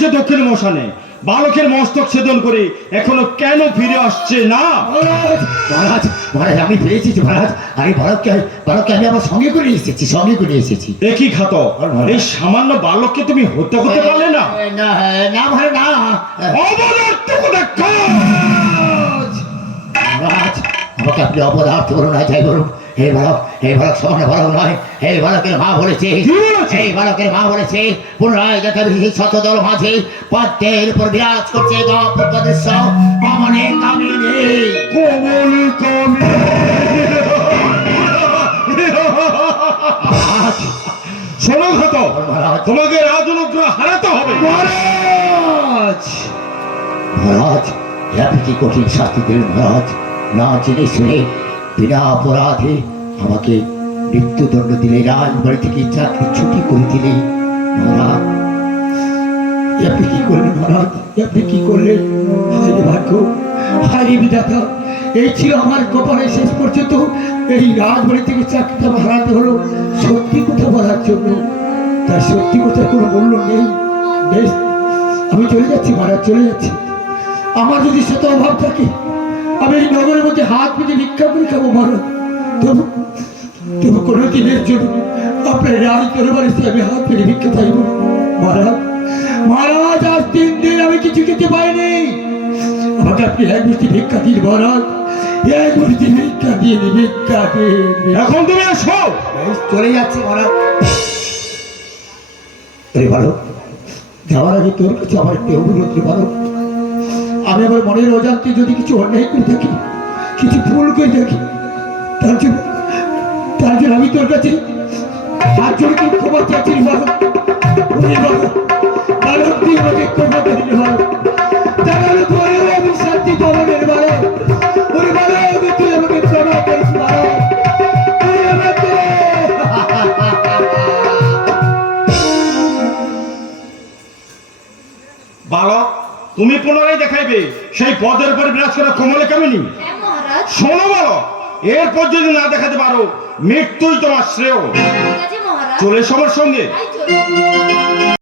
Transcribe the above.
গিয়েছে দক্ষিণ মশানে, বালকের মস্তক ছেদন করে এখনো কেন ফিরে আসছে না? মহারাজ মহারাজ আমি ফিরে এসেছি মহারাজ। আরে বালককে আমি আমার সঙ্গে করে এসেছি। একই খাত, এই সামান্য বালককে তুমি হত্যা করতে পারলে না? না না মহারাজ না। অপদার্থ কোথাকার! মহারাজ আমাকে আপনি অপদার্থ করুন না, যাই বলুন। এই বালক সমানে বালক নয়। এই বালকের মা বলেছে পুনরায় দেখা সেই শতদল মাঝে পদ্মের উপর বিরাজ করছে অপূর্ব দৃশ্য কমলে কামিনী। শোনো খাত, তোমাকে রাজ অনুগ্রহ হারাতে হবে। মহারাজ আপনি কি কঠিন শাস্তি দিলেন মহারাজ? না জেনে শুনে বিনা অপরাধে আমাকে মৃত্যুদণ্ড দিলে, রাজবাড়ি থেকে চাকরি ছুটি করে দিলে। মহারাজ আপনি কি করলেন মহারাজ? আপনি কি করলেন? হায়রে ভাগ্য, হায়রে বিধাতা, এই ছিল আমার কপালে। শেষ পর্যন্ত এই রাজবাড়ি থেকে চাকরিটা হারাতে হলো সত্যি কথা বলার জন্য। তার সত্যি কথা কোনো মূল্য নেই। বেশ, আমি চলে যাচ্ছি মহারাজ, চলে যাচ্ছি। আমার যদি শত অভাব থাকে আমি এই নগরের মধ্যে হাত পেতে ভিক্ষা করে খাবো মহারাজ। তবু কোনো দিনের জন্য আপনার রাজ দরবারে আমি হাত পেতে ভিক্ষা চাইব মহারাজ। আজ 3 দিন আমি কিছু খেতে পাইনি। আমাকে আপনি এক মুষ্টি ভিক্ষা দিন মহারাজ, এক মুষ্টি ভিক্ষা দিয়ে দিন, ভিক্ষা দিন। এখন তুমি আসো। চলে যাচ্ছি মহারাজ। ভালো যাওয়ার আগে তোর কাছে আমার একটি অনুরোধ ভালো। আমি আমার মনের অজান্তে যদি কিছু অন্যায় করে থাকি, কিছু ভুল করে থাকি, তার জন্য আমি তোর কাছে হাত জোড়ে তোর ক্ষমা চাচ্ছি ভালো। তুই আমাকে ক্ষমা করি ভালো, জানার পরেও আমি শান্তি পাবনের ভালো। তুই আমাকে ক্ষমা করিস ভালো। বালক, তুমি পুনরায় দেখাইবে সেই পদের উপর বিরাজ করা কমলে কামিনী। শোনো বালক, এরপর যদি না দেখাতে পারো মৃত্যুই তোমার শ্রেয়। চলে সবার সঙ্গে।